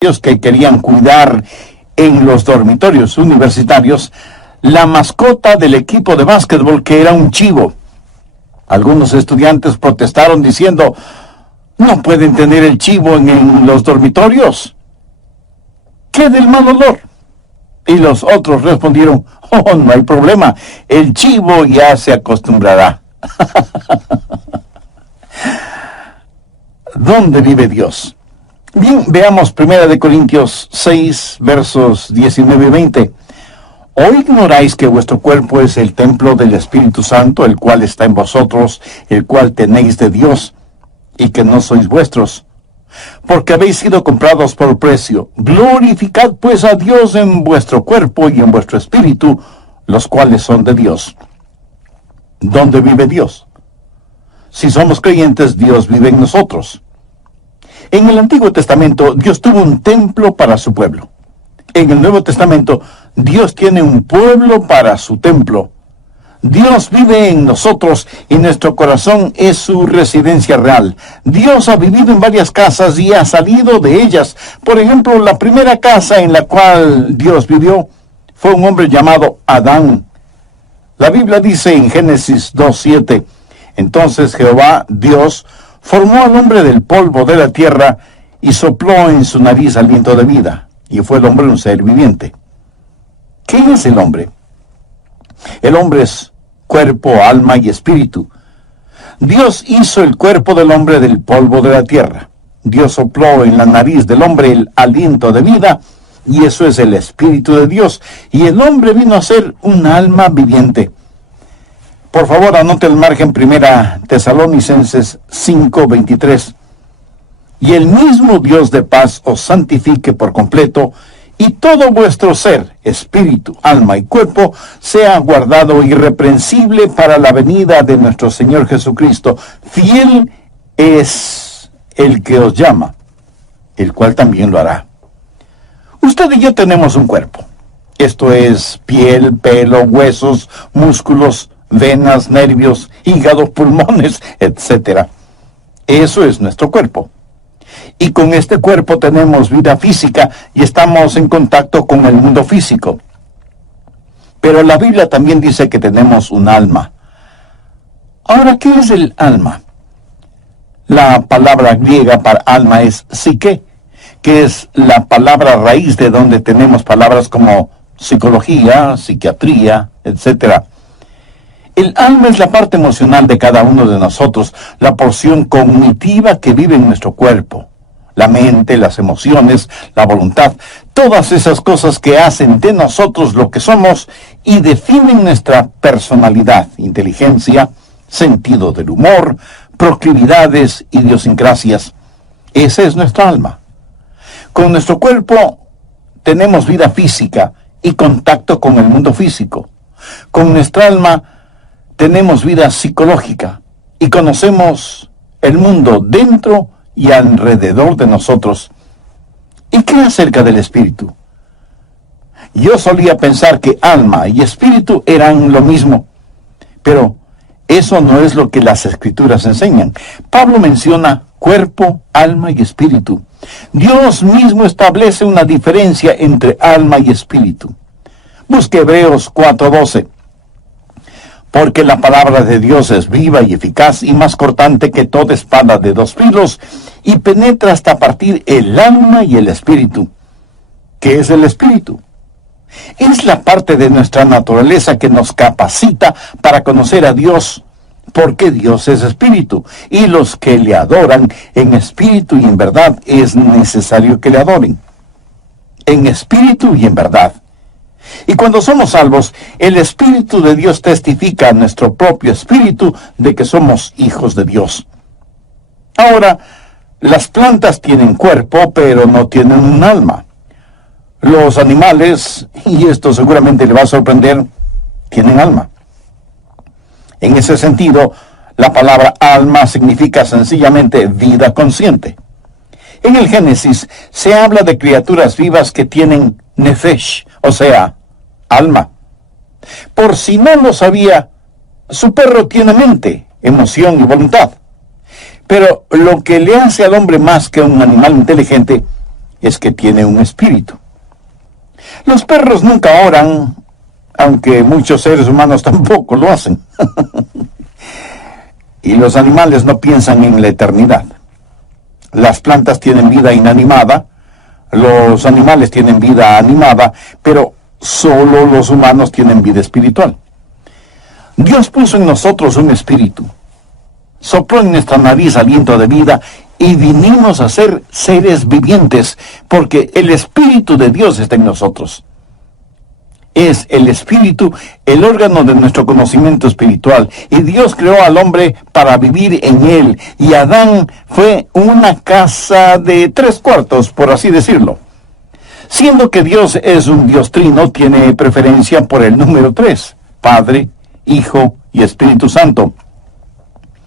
que querían cuidar en los dormitorios universitarios la mascota del equipo de básquetbol, que era un chivo. Algunos estudiantes protestaron diciendo: no pueden tener el chivo en los dormitorios. ¿Qué del mal olor? Y los otros respondieron: oh, no hay problema, el chivo ya se acostumbrará. ¿Dónde vive Dios? Bien, veamos 1 Corintios 6, versos 19 y 20. ¿O ignoráis que vuestro cuerpo es el templo del Espíritu Santo, el cual está en vosotros, el cual tenéis de Dios, y que no sois vuestros? Porque habéis sido comprados por precio. Glorificad pues a Dios en vuestro cuerpo y en vuestro espíritu, los cuales son de Dios. ¿Dónde vive Dios? Si somos creyentes, Dios vive en nosotros. En el Antiguo Testamento, Dios tuvo un templo para su pueblo. En el Nuevo Testamento, Dios tiene un pueblo para su templo. Dios vive en nosotros y nuestro corazón es su residencia real. Dios ha vivido en varias casas y ha salido de ellas. Por ejemplo, la primera casa en la cual Dios vivió fue un hombre llamado Adán. La Biblia dice en Génesis 2:7, entonces Jehová, Dios, formó al hombre del polvo de la tierra y sopló en su nariz aliento de vida, y fue el hombre un ser viviente. ¿Qué es el hombre? El hombre es cuerpo, alma y espíritu. Dios hizo el cuerpo del hombre del polvo de la tierra. Dios sopló en la nariz del hombre el aliento de vida, y eso es el Espíritu de Dios, y el hombre vino a ser un alma viviente. Por favor, anote el margen 1 Tesalonicenses 5:23. Y el mismo Dios de paz os santifique por completo, y todo vuestro ser, espíritu, alma y cuerpo, sea guardado irreprensible para la venida de nuestro Señor Jesucristo. Fiel es el que os llama, el cual también lo hará. Usted y yo tenemos un cuerpo. Esto es piel, pelo, huesos, músculos, venas, nervios, hígado, pulmones, etc. Eso es nuestro cuerpo. Y con este cuerpo tenemos vida física y estamos en contacto con el mundo físico. Pero la Biblia también dice que tenemos un alma. Ahora, ¿qué es el alma? La palabra griega para alma es psique, que es la palabra raíz de donde tenemos palabras como psicología, psiquiatría, etc. El alma es la parte emocional de cada uno de nosotros, la porción cognitiva que vive en nuestro cuerpo. La mente, las emociones, la voluntad, todas esas cosas que hacen de nosotros lo que somos y definen nuestra personalidad, inteligencia, sentido del humor, proclividades, idiosincrasias. Esa es nuestra alma. Con nuestro cuerpo tenemos vida física y contacto con el mundo físico. Con nuestra alma tenemos vida psicológica y conocemos el mundo dentro y alrededor de nosotros. ¿Y qué acerca del espíritu? Yo solía pensar que alma y espíritu eran lo mismo, pero eso no es lo que las Escrituras enseñan. Pablo menciona cuerpo, alma y espíritu. Dios mismo establece una diferencia entre alma y espíritu. Busque Hebreos 4:12. Porque la palabra de Dios es viva y eficaz y más cortante que toda espada de dos filos, y penetra hasta partir el alma y el espíritu. ¿Qué es el espíritu? Es la parte de nuestra naturaleza que nos capacita para conocer a Dios, porque Dios es espíritu, y los que le adoran en espíritu y en verdad es necesario que le adoren. En espíritu y en verdad. Y cuando somos salvos, el Espíritu de Dios testifica a nuestro propio espíritu de que somos hijos de Dios. Ahora, las plantas tienen cuerpo, pero no tienen un alma. Los animales, y esto seguramente le va a sorprender, tienen alma. En ese sentido, la palabra alma significa sencillamente vida consciente. En el Génesis se habla de criaturas vivas que tienen nefesh, o sea, alma. Por si no lo sabía, su perro tiene mente, emoción y voluntad. Pero lo que le hace al hombre más que un animal inteligente es que tiene un espíritu. Los perros nunca oran, aunque muchos seres humanos tampoco lo hacen. Y los animales no piensan en la eternidad. Las plantas tienen vida inanimada, los animales tienen vida animada, pero solo los humanos tienen vida espiritual. Dios puso en nosotros un espíritu, sopló en nuestra nariz aliento de vida y vinimos a ser seres vivientes, porque el Espíritu de Dios está en nosotros. Es el Espíritu el órgano de nuestro conocimiento espiritual, y Dios creó al hombre para vivir en él, y Adán fue una casa de 3/4, por así decirlo. Siendo que Dios es un Dios trino, tiene preferencia por el número 3, Padre, Hijo y Espíritu Santo.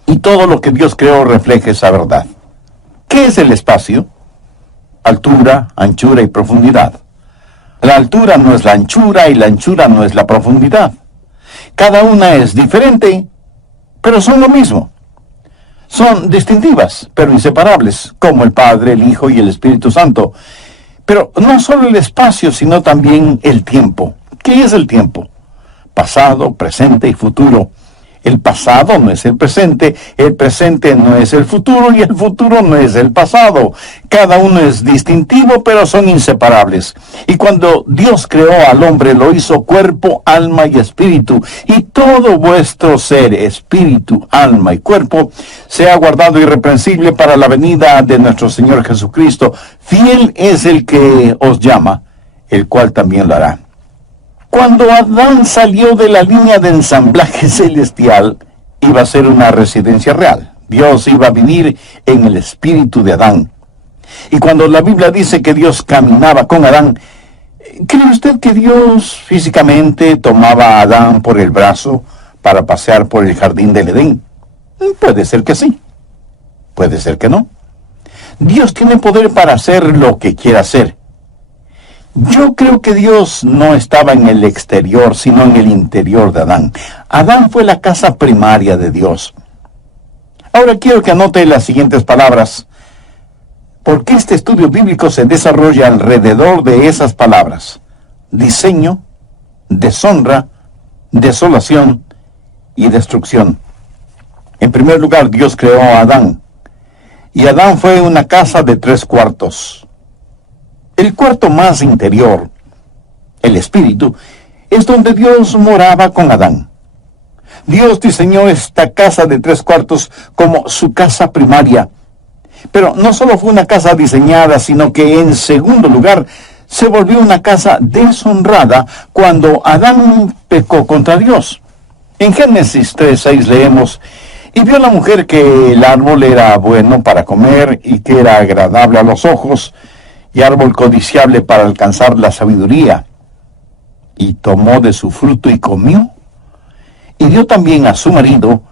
Y todo lo que Dios creó refleja esa verdad. ¿Qué es el espacio? Altura, anchura y profundidad. La altura no es la anchura y la anchura no es la profundidad. Cada una es diferente, pero son lo mismo. Son distintivas, pero inseparables, como el Padre, el Hijo y el Espíritu Santo. Pero no solo el espacio, sino también el tiempo. ¿Qué es el tiempo? Pasado, presente y futuro. El pasado no es el presente no es el futuro y el futuro no es el pasado. Cada uno es distintivo, pero son inseparables. Y cuando Dios creó al hombre, lo hizo cuerpo, alma y espíritu. Y todo vuestro ser, espíritu, alma y cuerpo, sea guardado irreprensible para la venida de nuestro Señor Jesucristo. Fiel es el que os llama, el cual también lo hará. Cuando Adán salió de la línea de ensamblaje celestial, iba a ser una residencia real. Dios iba a vivir en el espíritu de Adán. Y cuando la Biblia dice que Dios caminaba con Adán, ¿cree usted que Dios físicamente tomaba a Adán por el brazo para pasear por el jardín del Edén? Puede ser que sí, puede ser que no. Dios tiene poder para hacer lo que quiera hacer. Yo creo que Dios no estaba en el exterior, sino en el interior de Adán. Adán fue la casa primaria de Dios. Ahora quiero que anote las siguientes palabras, porque este estudio bíblico se desarrolla alrededor de esas palabras: diseño, deshonra, desolación y destrucción. En primer lugar, Dios creó a Adán, y Adán fue una casa de 3/4. El cuarto más interior, el espíritu, es donde Dios moraba con Adán. Dios diseñó esta casa de 3/4 como su casa primaria. Pero no solo fue una casa diseñada, sino que en segundo lugar se volvió una casa deshonrada cuando Adán pecó contra Dios. En Génesis 3:6 leemos: y vio la mujer que el árbol era bueno para comer y que era agradable a los ojos, y árbol codiciable para alcanzar la sabiduría. Y tomó de su fruto y comió, y dio también a su marido,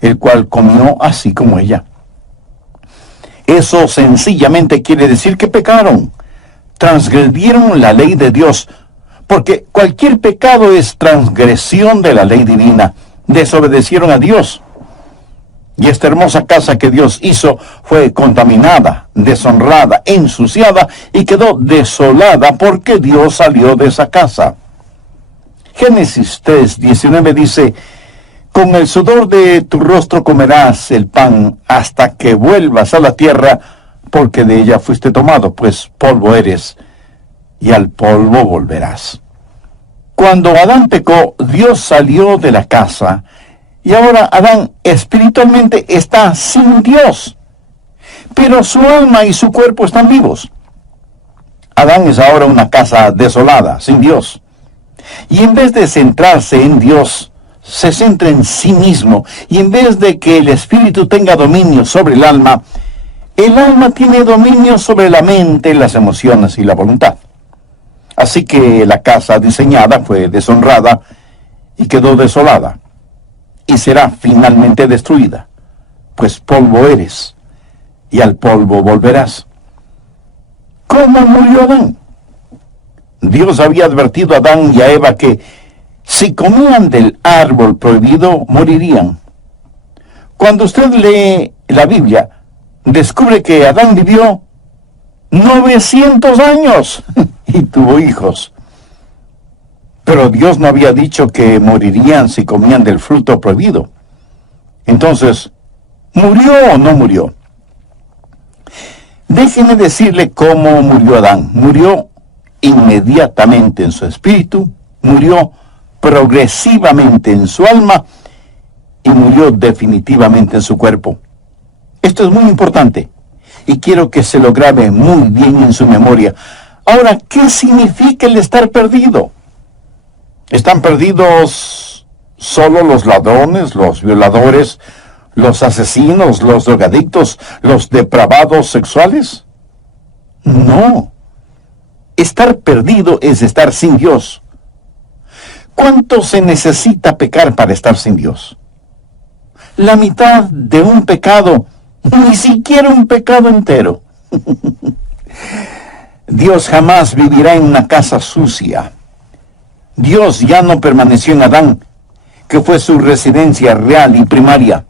el cual comió así como ella. Eso sencillamente quiere decir que pecaron, transgredieron la ley de Dios, porque cualquier pecado es transgresión de la ley divina. Desobedecieron a Dios. Y esta hermosa casa que Dios hizo fue contaminada, deshonrada, ensuciada y quedó desolada porque Dios salió de esa casa. Génesis 3:19 dice: con el sudor de tu rostro comerás el pan hasta que vuelvas a la tierra, porque de ella fuiste tomado, pues polvo eres, y al polvo volverás. Cuando Adán pecó, Dios salió de la casa, y ahora Adán espiritualmente está sin Dios, pero su alma y su cuerpo están vivos. Adán es ahora una casa desolada, sin Dios. Y en vez de centrarse en Dios, se centra en sí mismo. Y en vez de que el espíritu tenga dominio sobre el alma tiene dominio sobre la mente, las emociones y la voluntad. Así que la casa diseñada fue deshonrada y quedó desolada. Y será finalmente destruida, pues polvo eres, y al polvo volverás. ¿Cómo murió Adán? Dios había advertido a Adán y a Eva que si comían del árbol prohibido, morirían. Cuando usted lee la Biblia, descubre que Adán vivió 900 años y tuvo hijos. Pero Dios no había dicho que morirían si comían del fruto prohibido. Entonces, ¿murió o no murió? Déjeme decirle cómo murió Adán. Murió inmediatamente en su espíritu, murió progresivamente en su alma y murió definitivamente en su cuerpo. Esto es muy importante y quiero que se lo grabe muy bien en su memoria. Ahora, ¿qué significa el estar perdido? ¿Están perdidos solo los ladrones, los violadores, los asesinos, los drogadictos, los depravados sexuales? No. Estar perdido es estar sin Dios. ¿Cuánto se necesita pecar para estar sin Dios? La mitad de un pecado, ni siquiera un pecado entero. Dios jamás vivirá en una casa sucia. Dios ya no permaneció en Adán, que fue su residencia real y primaria.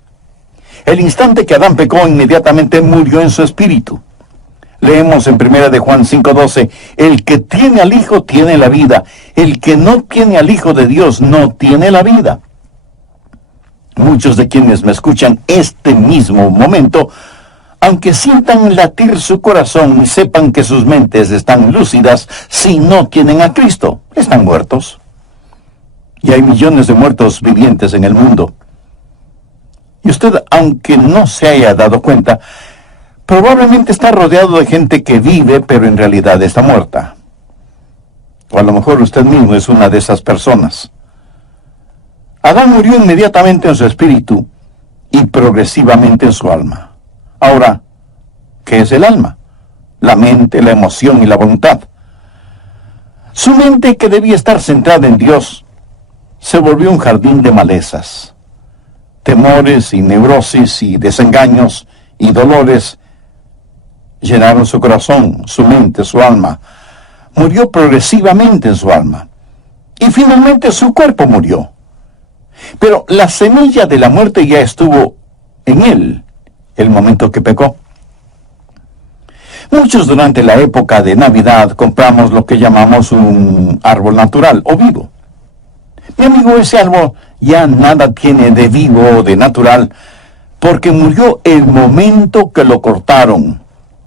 El instante que Adán pecó, inmediatamente murió en su espíritu. Leemos en 1 de Juan 5:12, el que tiene al Hijo tiene la vida, el que no tiene al Hijo de Dios no tiene la vida. Muchos de quienes me escuchan este mismo momento, aunque sientan latir su corazón y sepan que sus mentes están lúcidas, si no tienen a Cristo, están muertos. Y hay millones de muertos vivientes en el mundo. Y usted, aunque no se haya dado cuenta, probablemente está rodeado de gente que vive, pero en realidad está muerta. O a lo mejor usted mismo es una de esas personas. Adán murió inmediatamente en su espíritu y progresivamente en su alma. Ahora, ¿qué es el alma? La mente, la emoción y la voluntad. Su mente, que debía estar centrada en Dios, se volvió un jardín de malezas. Temores y neurosis y desengaños y dolores llenaron su corazón, su mente, su alma. Murió progresivamente en su alma. Y finalmente su cuerpo murió. Pero la semilla de la muerte ya estuvo en él el momento que pecó. Muchos durante la época de Navidad compramos lo que llamamos un árbol natural o vivo. Mi amigo, ese árbol ya nada tiene de vivo o de natural, porque murió el momento que lo cortaron.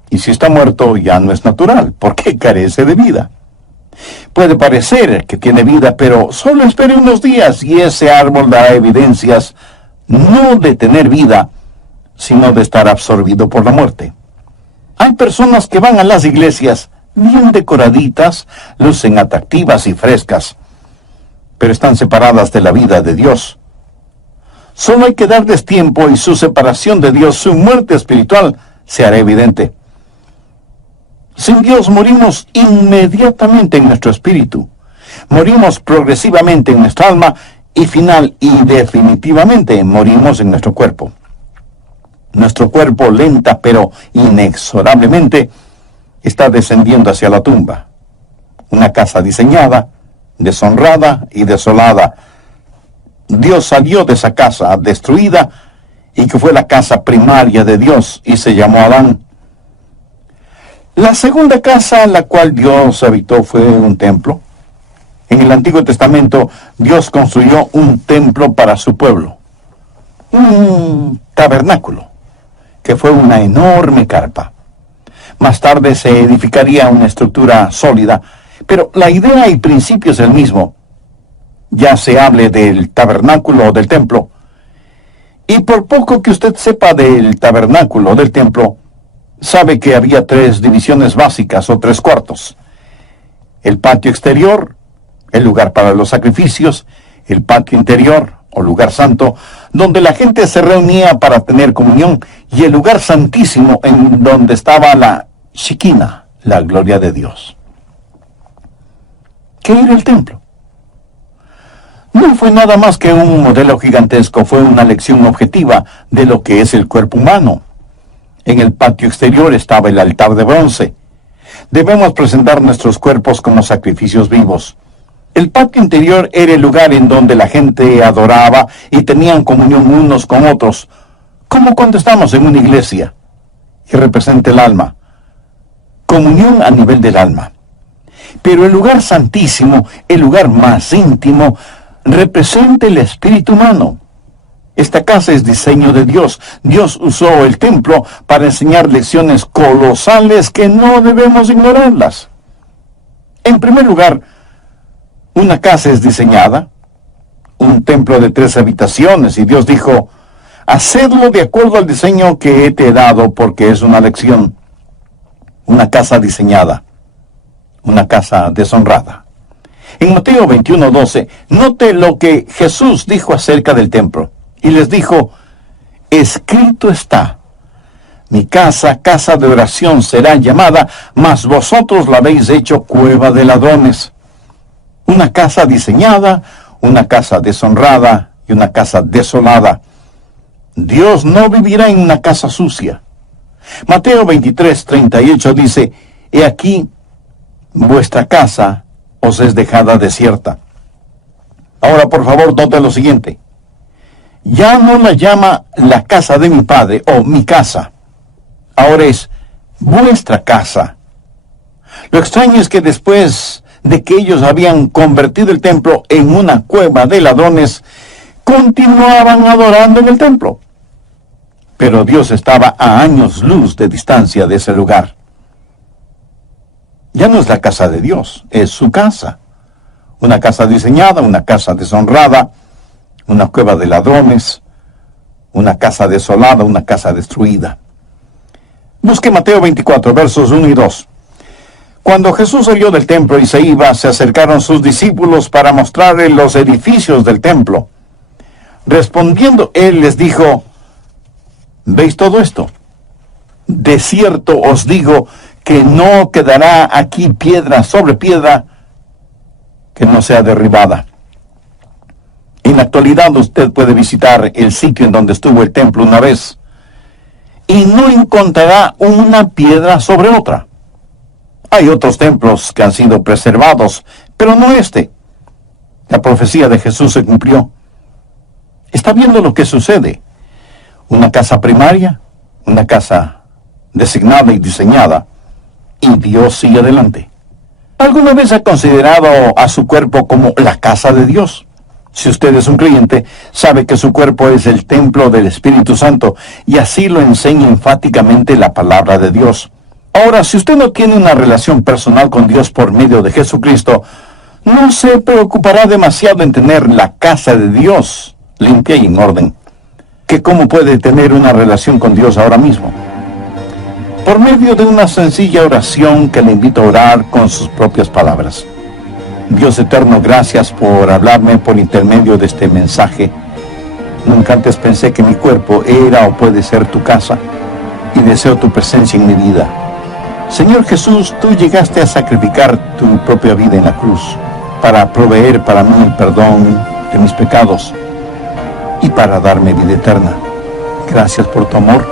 Y si está muerto, ya no es natural, porque carece de vida. Puede parecer que tiene vida, pero solo espere unos días y ese árbol dará evidencias no de tener vida, sino de estar absorbido por la muerte. Hay personas que van a las iglesias bien decoraditas, lucen atractivas y frescas, pero están separadas de la vida de Dios. Solo hay que darles tiempo y su separación de Dios, su muerte espiritual, se hará evidente. Sin Dios morimos inmediatamente en nuestro espíritu. Morimos progresivamente en nuestra alma y final y definitivamente morimos en nuestro cuerpo. Nuestro cuerpo lenta pero inexorablemente está descendiendo hacia la tumba. Una casa diseñada, deshonrada y desolada. Dios salió de esa casa destruida y que fue la casa primaria de Dios y se llamó Adán. La segunda casa en la cual Dios habitó fue un templo. En el Antiguo Testamento, Dios construyó un templo para su pueblo. Un tabernáculo, que fue una enorme carpa. Más tarde se edificaría una estructura sólida, pero la idea y principio es el mismo. Ya se hable del tabernáculo o del templo. Y por poco que usted sepa del tabernáculo o del templo, sabe que había 3 divisiones básicas o 3 cuartos. El patio exterior, el lugar para los sacrificios, el patio interior o lugar santo, donde la gente se reunía para tener comunión, y el lugar santísimo en donde estaba la Shekinah, la gloria de Dios. ¿Qué era el templo? No fue nada más que un modelo gigantesco, fue una lección objetiva de lo que es el cuerpo humano. En el patio exterior estaba el altar de bronce. Debemos presentar nuestros cuerpos como sacrificios vivos. El patio interior era el lugar en donde la gente adoraba y tenían comunión unos con otros, como cuando estamos en una iglesia, y representa el alma. comunión a nivel del alma. Pero el lugar santísimo, el lugar más íntimo, representa el espíritu humano. Esta casa es diseño de Dios. Dios usó el templo para enseñar lecciones colosales que no debemos ignorarlas. En primer lugar, una casa es diseñada, un templo de 3 habitaciones, y Dios dijo, hacedlo de acuerdo al diseño que te he dado, porque es una lección. Una casa diseñada, una casa deshonrada. En Mateo 21:12, note lo que Jesús dijo acerca del templo. Y les dijo, escrito está, mi casa, casa de oración será llamada, mas vosotros la habéis hecho cueva de ladrones. Una casa diseñada, una casa deshonrada y una casa desolada. Dios no vivirá en una casa sucia. Mateo 23:38 dice, he aquí, vuestra casa os es dejada desierta. Ahora, por favor, note lo siguiente. Ya no la llama la casa de mi padre o mi casa. Ahora es vuestra casa. Lo extraño es que después de que ellos habían convertido el templo en una cueva de ladrones, continuaban adorando en el templo. Pero Dios estaba a años luz de distancia de ese lugar. Ya no es la casa de Dios, es su casa. Una casa diseñada, una casa deshonrada, una cueva de ladrones, una casa desolada, una casa destruida. Busque Mateo 24, versos 1 y 2. Cuando Jesús salió del templo y se iba, se acercaron sus discípulos para mostrarle los edificios del templo. Respondiendo él les dijo, ¿veis todo esto? De cierto os digo que no quedará aquí piedra sobre piedra que no sea derribada. En la actualidad usted puede visitar el sitio en donde estuvo el templo una vez y no encontrará una piedra sobre otra. Hay otros templos que han sido preservados, pero no este. La profecía de Jesús se cumplió. Está viendo lo que sucede. Una casa primaria, una casa designada y diseñada, y Dios sigue adelante. ¿Alguna vez ha considerado a su cuerpo como la casa de Dios? Si usted es un creyente, sabe que su cuerpo es el templo del Espíritu Santo, y así lo enseña enfáticamente la palabra de Dios. Ahora, si usted no tiene una relación personal con Dios por medio de Jesucristo, no se preocupará demasiado en tener la casa de Dios limpia y en orden. ¿Que cómo puede tener una relación con Dios ahora mismo? Por medio de una sencilla oración que le invito a orar con sus propias palabras. Dios eterno, gracias por hablarme por intermedio de este mensaje. Nunca antes pensé que mi cuerpo era o puede ser tu casa, y deseo tu presencia en mi vida. Señor Jesús, tú llegaste a sacrificar tu propia vida en la cruz para proveer para mí el perdón de mis pecados y para darme vida eterna. Gracias por tu amor,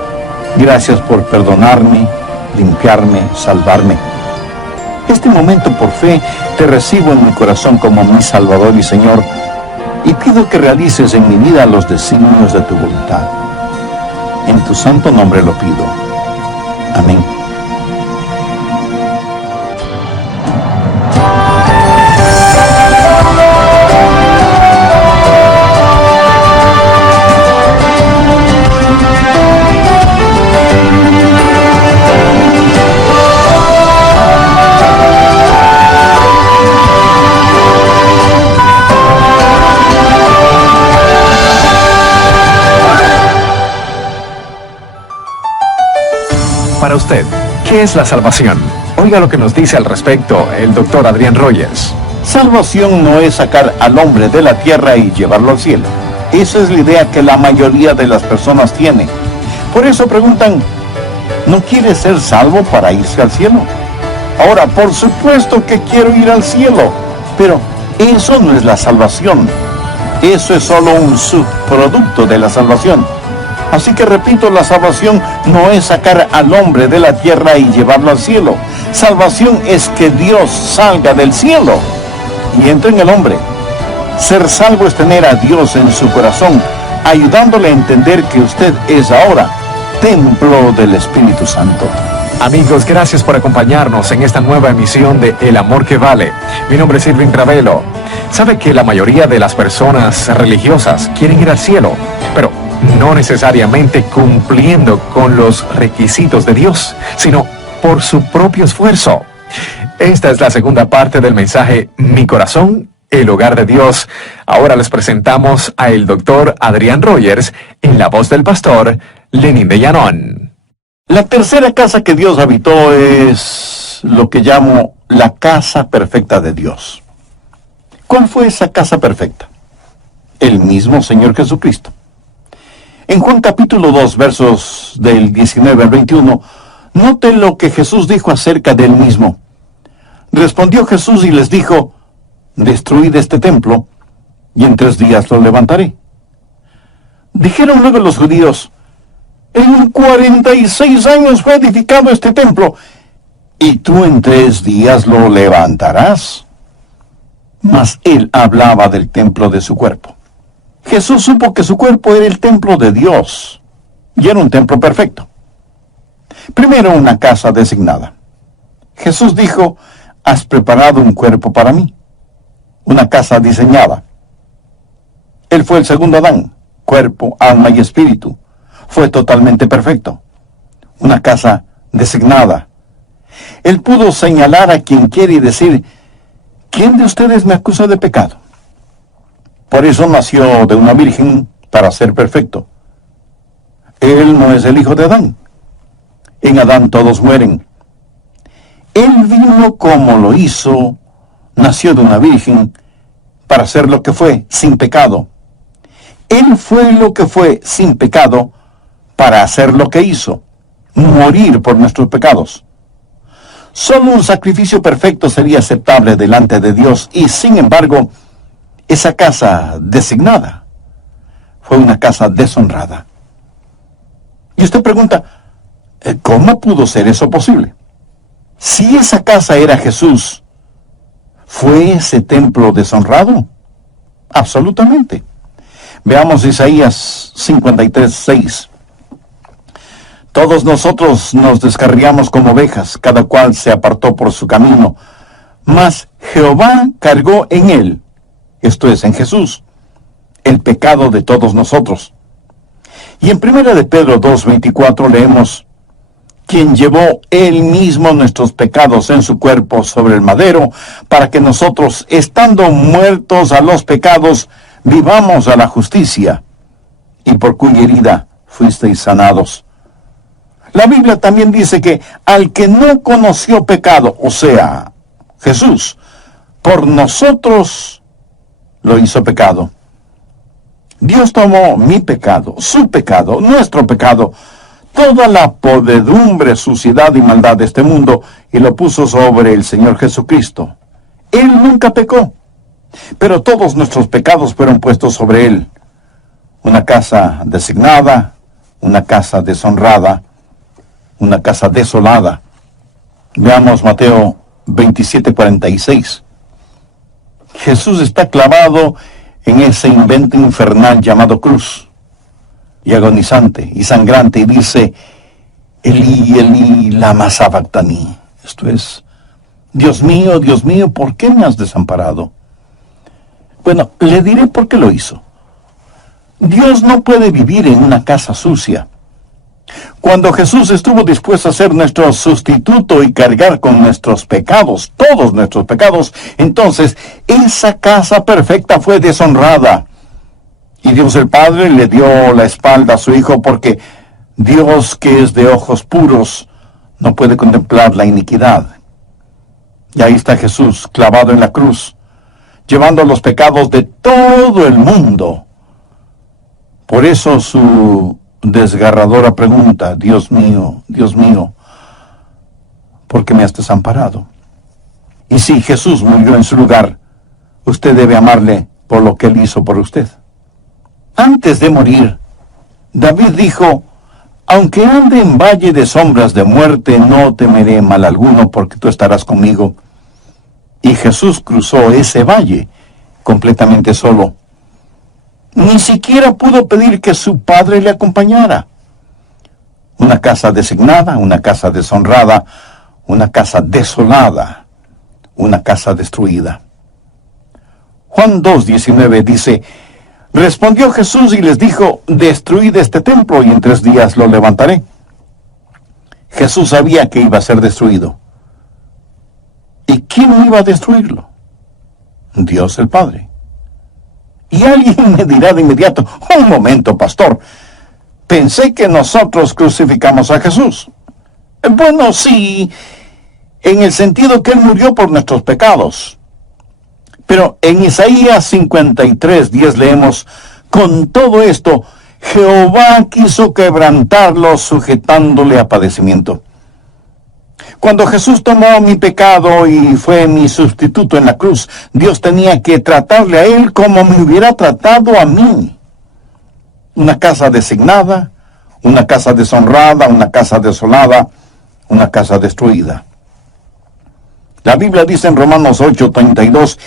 gracias por perdonarme, limpiarme, salvarme. Este momento por fe te recibo en mi corazón como mi Salvador y Señor, y pido que realices en mi vida los designios de tu voluntad. En tu santo nombre lo pido. Amén. Para usted, ¿qué es la salvación? Oiga lo que nos dice al respecto el doctor Adrián Rogers. Salvación no es sacar al hombre de la tierra y llevarlo al cielo. Esa es la idea que la mayoría de las personas tiene. Por eso preguntan, ¿no quieres ser salvo para irse al cielo? Ahora, por supuesto que quiero ir al cielo, pero eso no es la salvación. Eso es solo un subproducto de la salvación. Así que repito, la salvación no es sacar al hombre de la tierra y llevarlo al cielo. Salvación es que Dios salga del cielo y entre en el hombre. Ser salvo es tener a Dios en su corazón, ayudándole a entender que usted es ahora templo del Espíritu Santo. Amigos, gracias por acompañarnos en esta nueva emisión de El Amor que Vale. Mi nombre es Irving Ravelo. Sabe que la mayoría de las personas religiosas quieren ir al cielo, pero no necesariamente cumpliendo con los requisitos de Dios, sino por su propio esfuerzo. Esta es la segunda parte del mensaje Mi Corazón, el Hogar de Dios. Ahora les presentamos a el doctor Adrián Rogers en la voz del pastor Lenín de Llanón. La tercera casa que Dios habitó es lo que llamo la casa perfecta de Dios. ¿Cuál fue esa casa perfecta? El mismo Señor Jesucristo. En Juan capítulo 2, versos del 19 al 21, note lo que Jesús dijo acerca del mismo. Respondió Jesús y les dijo: destruid este templo, y en 3 días lo levantaré. Dijeron luego los judíos: en 46 años fue edificado este templo, y tú en 3 días lo levantarás. Mas él hablaba del templo de su cuerpo. Jesús supo que su cuerpo era el templo de Dios, y era un templo perfecto. Primero, una casa designada. Jesús dijo: has preparado un cuerpo para mí, una casa diseñada. Él fue el segundo Adán, cuerpo, alma y espíritu. Fue totalmente perfecto. Una casa designada. Él pudo señalar a quien quiere y decir: ¿quién de ustedes me acusa de pecado? Por eso nació de una virgen, para ser perfecto. Él no es el hijo de Adán. En Adán todos mueren. Él vino como lo hizo, nació de una virgen, para ser lo que fue, sin pecado. Él fue lo que fue, sin pecado, para hacer lo que hizo, morir por nuestros pecados. Solo un sacrificio perfecto sería aceptable delante de Dios, y sin embargo, esa casa designada fue una casa deshonrada. Y usted pregunta: ¿cómo pudo ser eso posible? Si esa casa era Jesús, ¿fue ese templo deshonrado? Absolutamente. Veamos Isaías 53:6. Todos nosotros nos descarriamos como ovejas, cada cual se apartó por su camino, mas Jehová cargó en él, esto es, en Jesús, el pecado de todos nosotros. Y en 1 de Pedro 2:24 leemos: quien llevó él mismo nuestros pecados en su cuerpo sobre el madero, para que nosotros, estando muertos a los pecados, vivamos a la justicia, y por cuya herida fuisteis sanados. La Biblia también dice que al que no conoció pecado, o sea, Jesús, por nosotros lo hizo pecado. Dios tomó mi pecado, su pecado, nuestro pecado, toda la podredumbre, suciedad y maldad de este mundo, y lo puso sobre el Señor Jesucristo. Él nunca pecó, pero todos nuestros pecados fueron puestos sobre Él. Una casa designada, una casa deshonrada, una casa desolada. Veamos Mateo 27:46. Jesús está clavado en ese invento infernal llamado cruz, y agonizante y sangrante, y dice: Elí, Elí, lama sabactani. Esto es: Dios mío, ¿por qué me has desamparado? Bueno, le diré por qué lo hizo. Dios no puede vivir en una casa sucia. Cuando Jesús estuvo dispuesto a ser nuestro sustituto y cargar con nuestros pecados, todos nuestros pecados, entonces esa casa perfecta fue deshonrada. Y Dios el Padre le dio la espalda a su Hijo, porque Dios, que es de ojos puros, no puede contemplar la iniquidad. Y ahí está Jesús clavado en la cruz, llevando los pecados de todo el mundo. Por eso su desgarradora pregunta: Dios mío, ¿por qué me has desamparado? Y si Jesús murió en su lugar, usted debe amarle por lo que Él hizo por usted. Antes de morir, David dijo: aunque ande en valle de sombras de muerte, no temeré mal alguno, porque tú estarás conmigo. Y Jesús cruzó ese valle completamente solo. Ni siquiera pudo pedir que su Padre le acompañara. una casa designada, una casa deshonrada, una casa desolada, una casa destruida. Juan 2:19 dice, respondió Jesús y les dijo, destruid este templo y en 3 días lo levantaré. Jesús sabía que iba a ser destruido. ¿Y quién iba a destruirlo? Dios el Padre. Y alguien me dirá de inmediato, un momento, pastor, pensé que nosotros crucificamos a Jesús. Bueno, sí, en el sentido que Él murió por nuestros pecados. Pero en Isaías 53:10 leemos, con todo esto, Jehová quiso quebrantarlo sujetándole a padecimiento. Cuando Jesús tomó mi pecado y fue mi sustituto en la cruz, Dios tenía que tratarle a Él como me hubiera tratado a mí. Una casa designada, una casa deshonrada, una casa desolada, una casa destruida. La Biblia dice en Romanos 8:32,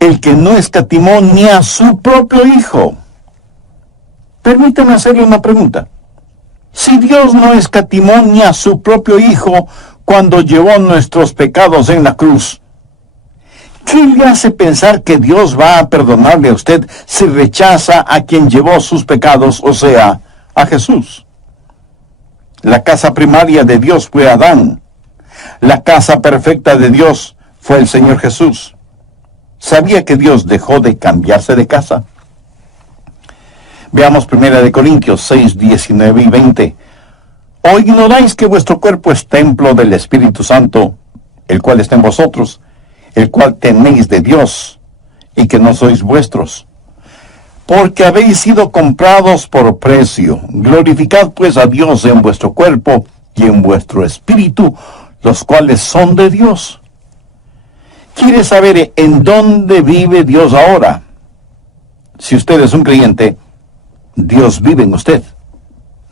el que no escatimó ni a su propio Hijo. Permítame hacerle una pregunta. Si Dios no escatimó ni a su propio Hijo cuando llevó nuestros pecados en la cruz, ¿qué le hace pensar que Dios va a perdonarle a usted si rechaza a quien llevó sus pecados, o sea, a Jesús? La casa primaria de Dios fue Adán. La casa perfecta de Dios fue el Señor Jesús. ¿Sabía que Dios dejó de cambiarse de casa? Veamos 1 Corintios 6, 19 y 20. ¿O ignoráis que vuestro cuerpo es templo del Espíritu Santo, el cual está en vosotros, el cual tenéis de Dios, y que no sois vuestros? Porque habéis sido comprados por precio. Glorificad pues a Dios en vuestro cuerpo y en vuestro espíritu, los cuales son de Dios. ¿Quiere saber en dónde vive Dios ahora? Si usted es un creyente, Dios vive en usted.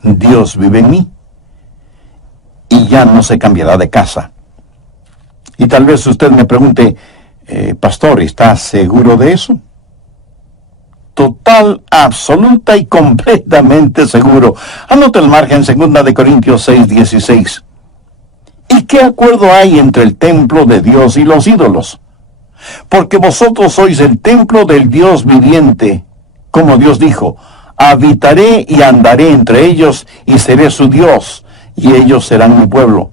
Dios vive en mí. Y ya no se cambiará de casa. Y tal vez usted me pregunte, pastor, ¿está seguro de eso? Total, absoluta y completamente seguro. Anote el margen, 2 Corintios 6, 16. ¿Y qué acuerdo hay entre el templo de Dios y los ídolos? Porque vosotros sois el templo del Dios viviente, como Dios dijo, habitaré y andaré entre ellos y seré su Dios, y ellos serán mi pueblo.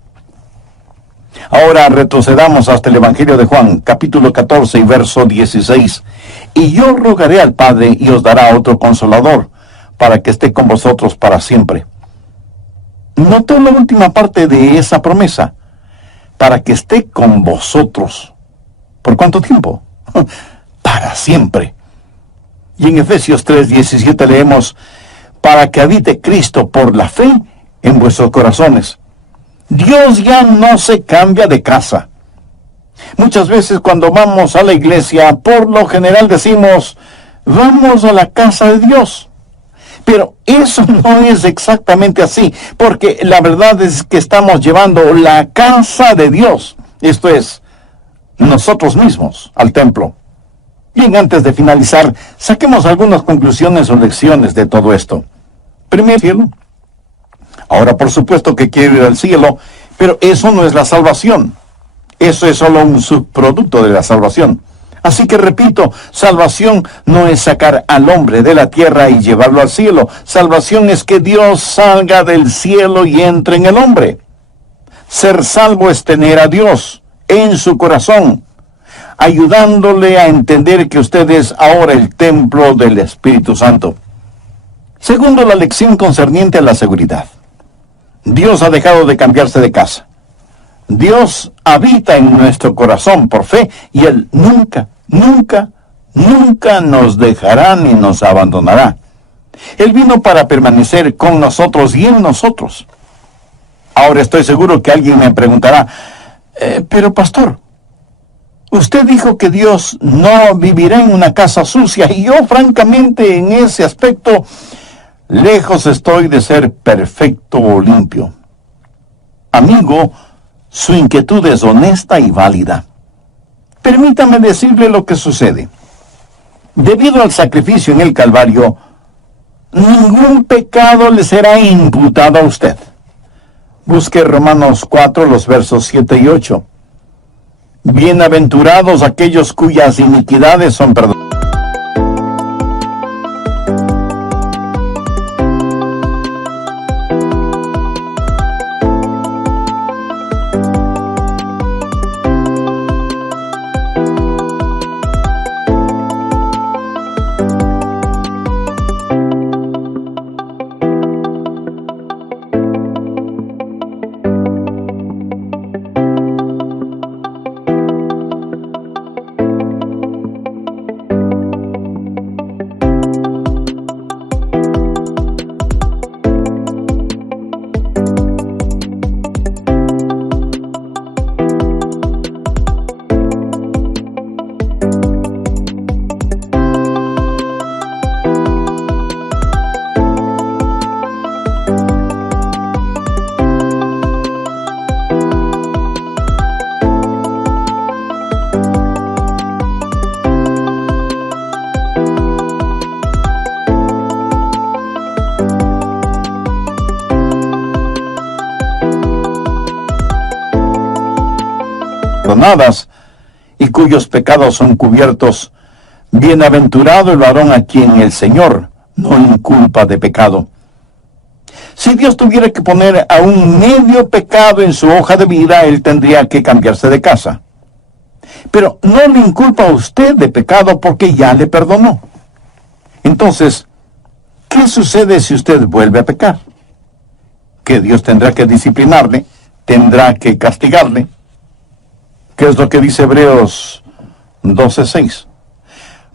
Ahora retrocedamos hasta el Evangelio de Juan, capítulo 14 y verso 16. Y yo rogaré al Padre y os dará otro consolador, para que esté con vosotros para siempre. Notó la última parte de esa promesa, para que esté con vosotros. ¿Por cuánto tiempo? Para siempre. Y en Efesios 3:17 leemos, para que habite Cristo por la fe en vuestros corazones. Dios ya no se cambia de casa. Muchas veces cuando vamos a la iglesia, por lo general decimos, vamos a la casa de Dios. Pero eso no es exactamente así, porque la verdad es que estamos llevando la casa de Dios, esto es, nosotros mismos, al templo. Bien, antes de finalizar, saquemos algunas conclusiones o lecciones de todo esto. Primero, cielo. Ahora, por supuesto que quiero ir al cielo, pero eso no es la salvación. Eso es solo un subproducto de la salvación. Así que repito, salvación no es sacar al hombre de la tierra y llevarlo al cielo. Salvación es que Dios salga del cielo y entre en el hombre. Ser salvo es tener a Dios en su corazón, ayudándole a entender que usted es ahora el templo del Espíritu Santo. Segundo, la lección concerniente a la seguridad. Dios ha dejado de cambiarse de casa. Dios habita en nuestro corazón por fe y Él nunca, nunca, nunca nos dejará ni nos abandonará. Él vino para permanecer con nosotros y en nosotros. Ahora estoy seguro que alguien me preguntará, pero pastor, usted dijo que Dios no vivirá en una casa sucia y yo francamente en ese aspecto lejos estoy de ser perfecto o limpio. Amigo, su inquietud es honesta y válida. Permítame decirle lo que sucede. Debido al sacrificio en el Calvario, ningún pecado le será imputado a usted. Busque Romanos 4, los versos 7 y 8. Bienaventurados aquellos cuyas iniquidades son perdonadas. Y cuyos pecados son cubiertos, bienaventurado el varón a quien el Señor no inculpa de pecado. Si Dios tuviera que poner a un medio pecado en su hoja de vida, él tendría que cambiarse de casa. Pero no le inculpa a usted de pecado porque ya le perdonó. Entonces, ¿qué sucede si usted vuelve a pecar? Que Dios tendrá que disciplinarle, tendrá que castigarle. ¿Qué es lo que dice Hebreos 12:6?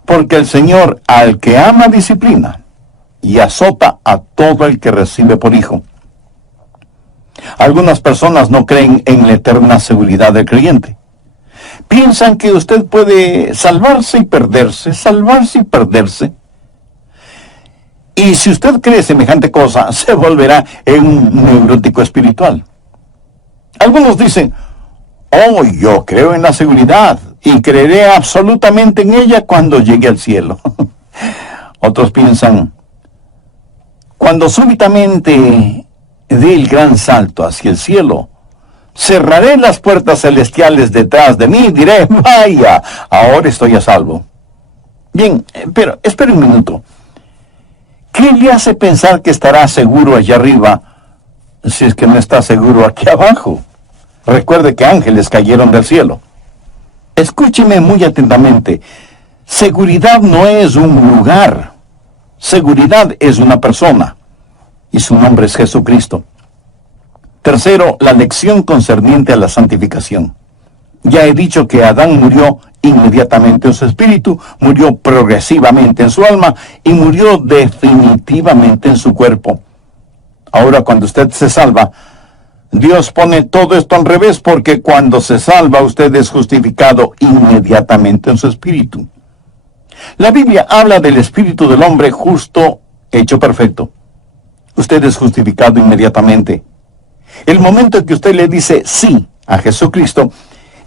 Porque el Señor al que ama disciplina y azota a todo el que recibe por hijo. Algunas personas no creen en la eterna seguridad del creyente. Piensan que usted puede salvarse y perderse, salvarse y perderse. Y si usted cree semejante cosa, se volverá en un neurótico espiritual. Algunos dicen, oh, yo creo en la seguridad y creeré absolutamente en ella cuando llegue al cielo. Otros piensan, cuando súbitamente dé el gran salto hacia el cielo, cerraré las puertas celestiales detrás de mí y diré, vaya, ahora estoy a salvo. Bien, pero espere un minuto. ¿Qué le hace pensar que estará seguro allá arriba si es que no está seguro aquí abajo? Recuerde que ángeles cayeron del cielo. Escúcheme muy atentamente. Seguridad no es un lugar. Seguridad es una persona. Y su nombre es Jesucristo. Tercero, la lección concerniente a la santificación. Ya he dicho que Adán murió inmediatamente en su espíritu, murió progresivamente en su alma y murió definitivamente en su cuerpo. Ahora, cuando usted se salva, Dios pone todo esto al revés, porque cuando se salva usted es justificado inmediatamente en su espíritu. La Biblia habla del espíritu del hombre justo, hecho perfecto. Usted es justificado inmediatamente. El momento en que usted le dice sí a Jesucristo,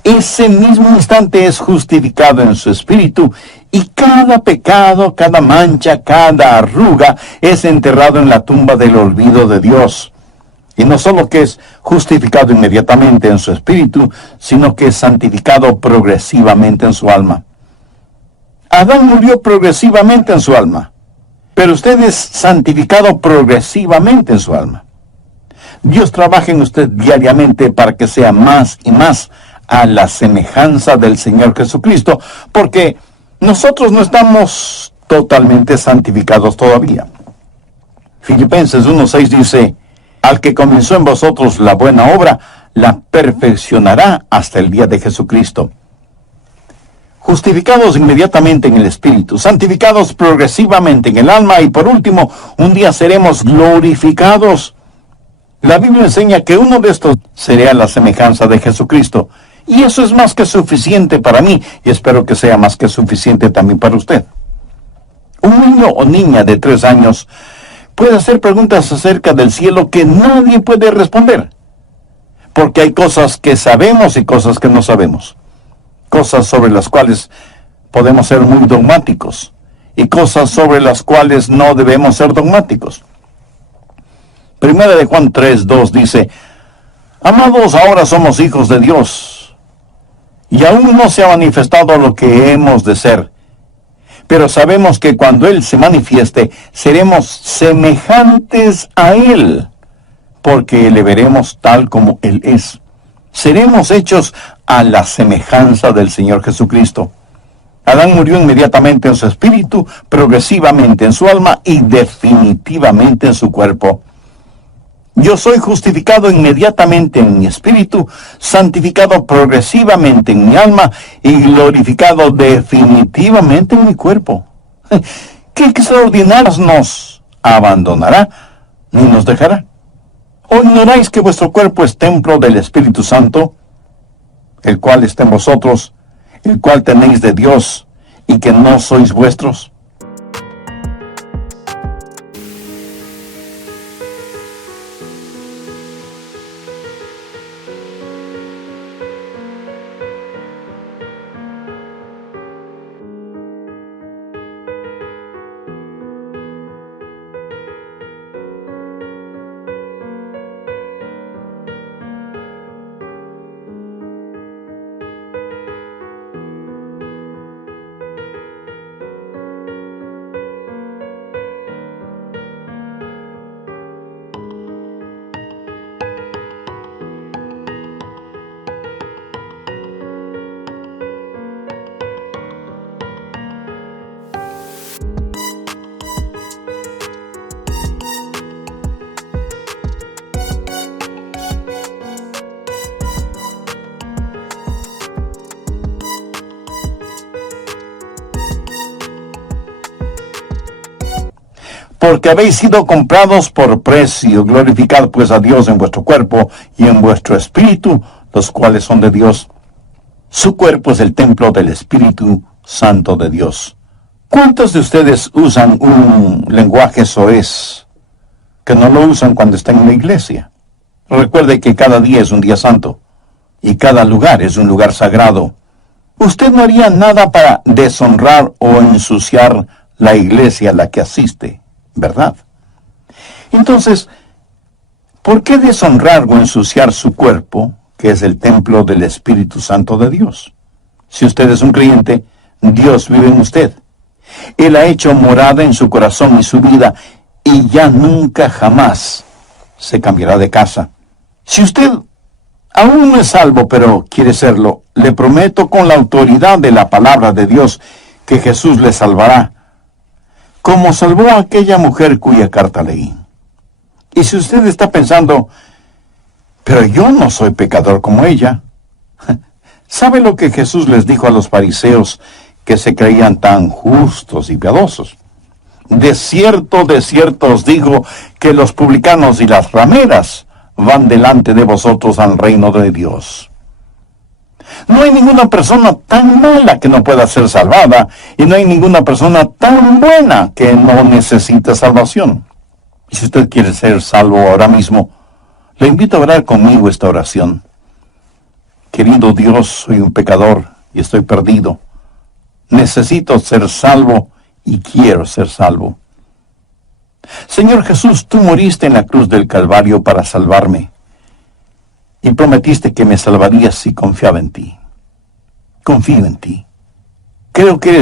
ese mismo instante es justificado en su espíritu y cada pecado, cada mancha, cada arruga es enterrado en la tumba del olvido de Dios. Y no solo que es justificado inmediatamente en su espíritu, sino que es santificado progresivamente en su alma. Adán murió progresivamente en su alma, pero usted es santificado progresivamente en su alma. Dios trabaja en usted diariamente para que sea más y más a la semejanza del Señor Jesucristo, porque nosotros no estamos totalmente santificados todavía. Filipenses 1:6 dice, al que comenzó en vosotros la buena obra, la perfeccionará hasta el día de Jesucristo. Justificados inmediatamente en el Espíritu, santificados progresivamente en el alma y por último, un día seremos glorificados. La Biblia enseña que uno de estos será la semejanza de Jesucristo. Y eso es más que suficiente para mí y espero que sea más que suficiente también para usted. Un niño o niña de 3 años puede hacer preguntas acerca del cielo que nadie puede responder. Porque hay cosas que sabemos y cosas que no sabemos. Cosas sobre las cuales podemos ser muy dogmáticos y cosas sobre las cuales no debemos ser dogmáticos. Primera de Juan 3:2 dice, Amados, ahora somos hijos de Dios, y aún no se ha manifestado lo que hemos de ser. Pero sabemos que cuando Él se manifieste, seremos semejantes a Él, porque le veremos tal como Él es. Seremos hechos a la semejanza del Señor Jesucristo. Adán murió inmediatamente en su espíritu, progresivamente en su alma y definitivamente en su cuerpo. Yo soy justificado inmediatamente en mi espíritu, santificado progresivamente en mi alma y glorificado definitivamente en mi cuerpo. ¿Qué extraordinarios nos abandonará ni nos dejará? ¿O ignoráis que vuestro cuerpo es templo del Espíritu Santo, el cual está en vosotros, el cual tenéis de Dios, y que no sois vuestros? Porque habéis sido comprados por precio. Glorificad pues a Dios en vuestro cuerpo y en vuestro espíritu, los cuales son de Dios. Su cuerpo es el templo del Espíritu Santo de Dios. ¿Cuántos de ustedes usan un lenguaje soez que no lo usan cuando están en la iglesia? Recuerde que cada día es un día santo y cada lugar es un lugar sagrado. Usted no haría nada para deshonrar o ensuciar la iglesia a la que asiste, ¿verdad? Entonces, ¿por qué deshonrar o ensuciar su cuerpo, que es el templo del Espíritu Santo de Dios? Si usted es un creyente, Dios vive en usted. Él ha hecho morada en su corazón y su vida, y ya nunca jamás se cambiará de casa. Si usted aún no es salvo, pero quiere serlo, le prometo con la autoridad de la palabra de Dios que Jesús le salvará, como salvó a aquella mujer cuya carta leí. Y si usted está pensando, pero yo no soy pecador como ella, ¿sabe lo que Jesús les dijo a los fariseos que se creían tan justos y piadosos? De cierto os digo que los publicanos y las rameras van delante de vosotros al reino de Dios. No hay ninguna persona tan mala que no pueda ser salvada, y no hay ninguna persona tan buena que no necesite salvación. Y si usted quiere ser salvo ahora mismo, le invito a orar conmigo esta oración. Querido Dios, soy un pecador y estoy perdido. Necesito ser salvo y quiero ser salvo. Señor Jesús, tú moriste en la cruz del Calvario para salvarme, y prometiste que me salvarías si confiaba en ti. Confío en ti. Creo que eres